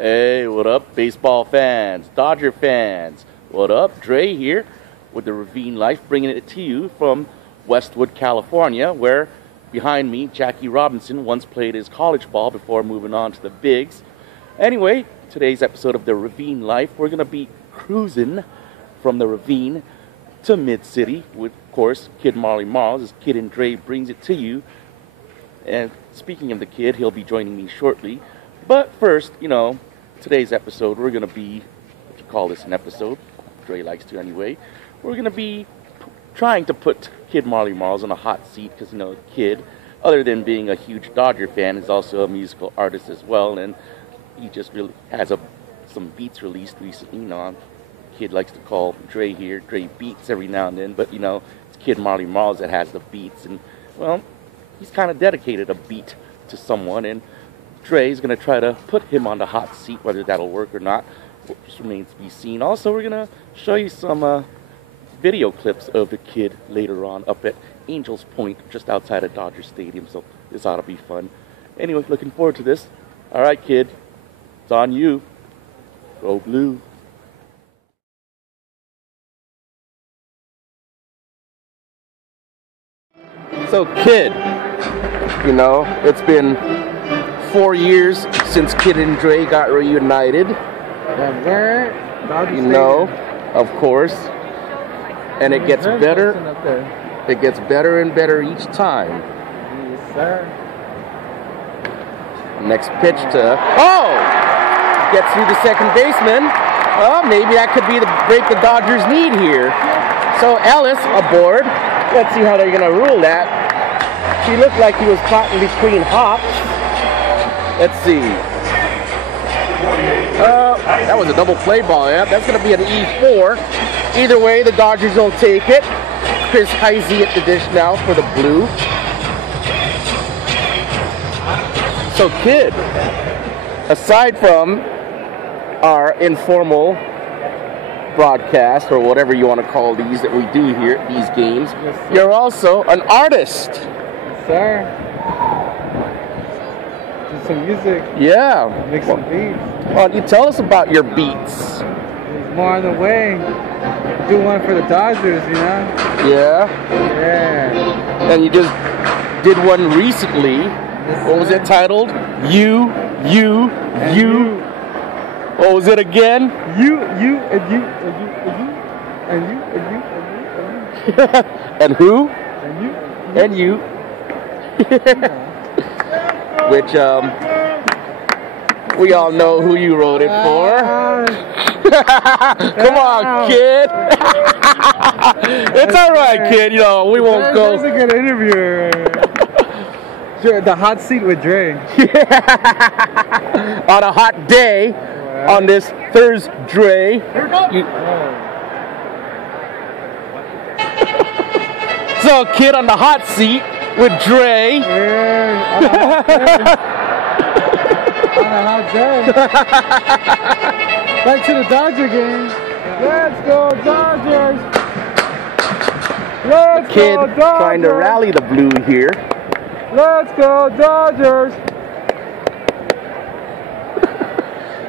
Hey, what up, baseball fans, Dodger fans? What up, Dre here with the Ravine Life, bringing it to you from Westwood, California, where behind me, Jackie Robinson once played his college ball before moving on to the bigs. Anyway, today's episode of the Ravine Life, we're going to be cruising from the Ravine to Mid-City with, of course, Kid Marley Marlz, as Kid N Drei brings it to you. And speaking of the kid, he'll be joining me shortly. But first, today's episode, we're going to be, if you call this an episode, Dre likes to anyway, we're going to be trying to put Kid Marley Marlz on a hot seat because, the kid, other than being a huge Dodger fan, is also a musical artist as well. And he just really has some beats released recently. Kid likes to call Dre here, Dre Beats every now and then. But, it's Kid Marley Marlz that has the beats. And, well, he's kind of dedicated a beat to someone. And Dre's going to try to put him on the hot seat, whether that'll work or not. Just remains to be seen. Also, we're going to show you some video clips of the kid later on up at Angels Point, just outside of Dodger Stadium. So this ought to be fun. Anyway, looking forward to this. All right, kid. It's on you. Go blue. So, kid, it's been 4 years since Kid N Drei got reunited. Of course. And it gets better. It gets better and better each time. Yes, sir. Next pitch to gets through the second baseman. Well, maybe that could be the break the Dodgers need here. So Ellis aboard. Let's see how they're gonna rule that. He looked like he was caught in between hops. Let's see. That was a double play ball. Yeah, that's going to be an E4. Either way, the Dodgers don't take it. Chris Heisey at the dish now for the blue. So, kid, aside from our informal broadcast, or whatever you want to call these that we do here at these games, yes, you're also an artist. Yes, sir. Some music. Yeah. Make some beats. Why don't you tell us about your beats? There's more on the way. Do one for the Dodgers, Yeah? Yeah. And you just did one recently. Yes, what was it titled? You. What was it again? You. And who? And you. Which, we all know who you wrote it for. Come on, kid. It's all right, kid. We won't go. That's a good interview. The hot seat with Dre. On a hot day, on this Thursday. So, kid on the hot seat with Dre. On a hot day. Back to the Dodger game. Let's go Dodgers. Let's Kid go Dodgers. trying to rally the blue here. Let's go Dodgers.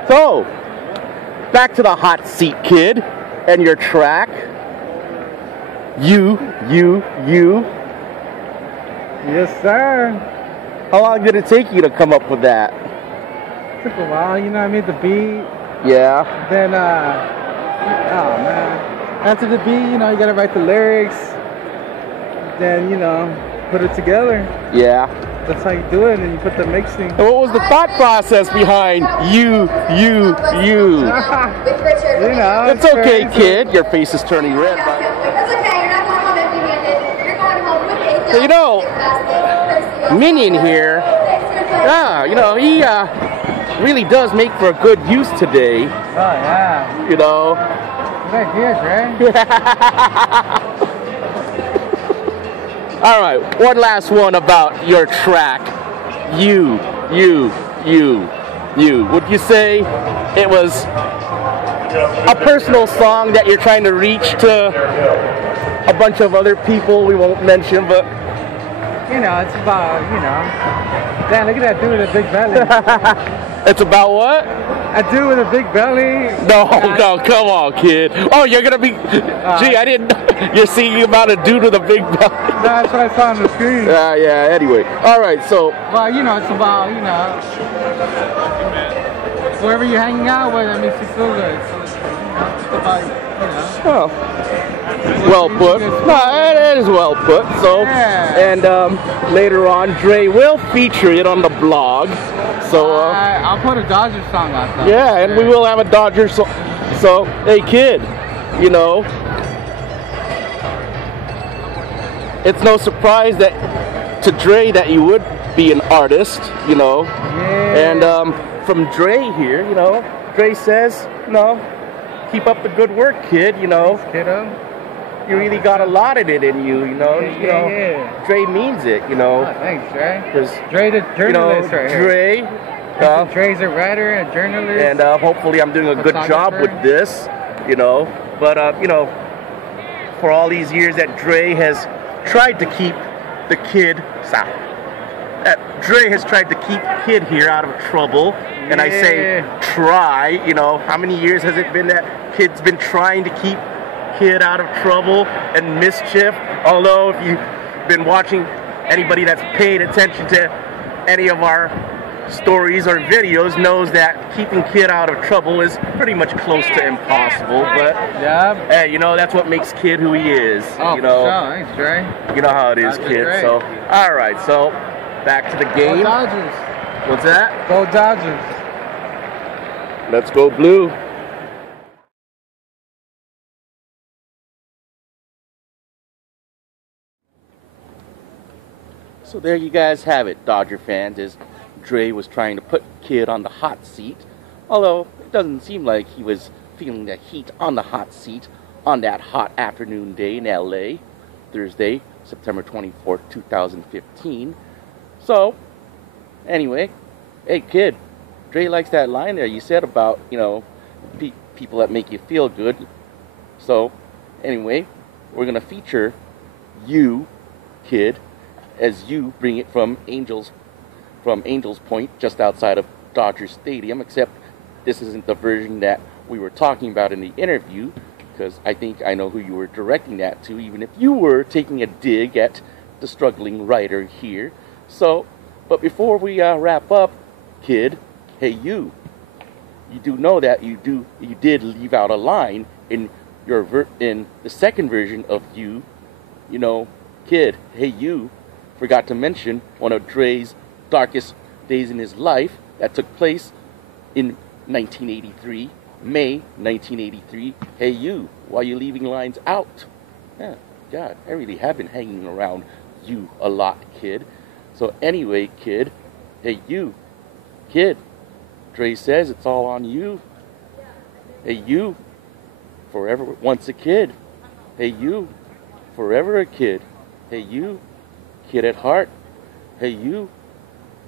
So, back to the hot seat, kid, and your track. You. Yes, sir. How long did it take you to come up with that? Took a while, I made the beat. Yeah. Then, after the beat, you gotta write the lyrics. Then, put it together. Yeah. That's how you do it, and you put the mixing. And what was the thought process behind you? It's okay, crazy. kid. Your face is turning red. That's okay. You're not going home empty-handed. You're going home with a Minion here. He really does make for a good use today. Oh, yeah. Right here, Dre. All right, one last one about your track. You. Would you say it was a personal song that you're trying to reach to a bunch of other people we won't mention, but it's about, damn, look at that dude with a big belly. It's about what? A dude with a big belly. No, no, come on, kid. Oh, you're gonna be. Gee, I didn't. You're singing about a dude with a big belly. That's what I saw on the screen. Yeah. Anyway, all right. So. Well, you know, it's about whoever you're hanging out with, that makes you feel good. So it's about Oh. Well put. No, it is well put. So, and later on, Dre will feature it on the blog. So I'll put a Dodgers song out there. Yeah, and we will have a Dodgers song. So, hey kid, you know, it's no surprise that to Dre that you would be an artist, you know. Yeah. And from Dre here, you know, Dre says, keep up the good work, kid. You know, kiddo. You really got a lot of it in you, you know. Yeah. Dre means it, you know. Oh, thanks, Dre. Because Dre the journalist right here. Dre's a writer and a journalist. And hopefully I'm doing a good job with this, you know. But you know, for all these years that Dre has tried to keep the kid Dre has tried to keep Kid here out of trouble. And I say try, you know, how many years has it been that Kid's been trying to keep Kid out of trouble and mischief? Although if you've been watching, anybody that's paid attention to any of our stories or videos knows that keeping Kid out of trouble is pretty much close to impossible. But hey, you know, that's what makes Kid who he is. Oh, you know, thanks, Dre. You know how it is, Kid. So all right, so back to the game. Go Dodgers. What's that? Go Dodgers. Let's go blue. So there you guys have it, Dodger fans, as Dre was trying to put Kid on the hot seat. Although it doesn't seem like he was feeling the heat on the hot seat on that hot afternoon day in LA, Thursday, September 24th, 2015. So, anyway, hey Kid, Dre likes that line there you said about, you know, people that make you feel good. So, anyway, we're going to feature you, Kid, as you bring it from Angels Point, just outside of Dodger Stadium, except this isn't the version that we were talking about in the interview, because I think I know who you were directing that to, even if you were taking a dig at the struggling writer here. So, but before we wrap up, Kid, hey you do know that you did leave out a line in in the second version of you know, Kid, hey you, forgot to mention one of Dre's darkest days in his life that took place in 1983, May 1983. Hey you, why are you leaving lines out? Yeah, God, I really have been hanging around you a lot, Kid. So anyway, Kid, hey you, Kid, Dre says it's all on you. Hey you, forever once a kid. Hey you, forever a kid. Hey you, kid at heart. Hey you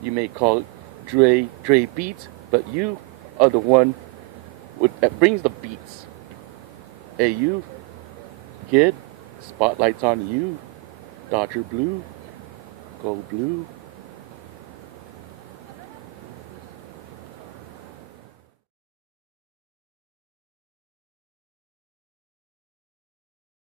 may call Dre beats, but you are the one that brings the beats. Hey you, kid, spotlight's on you. Dodger blue, go blue.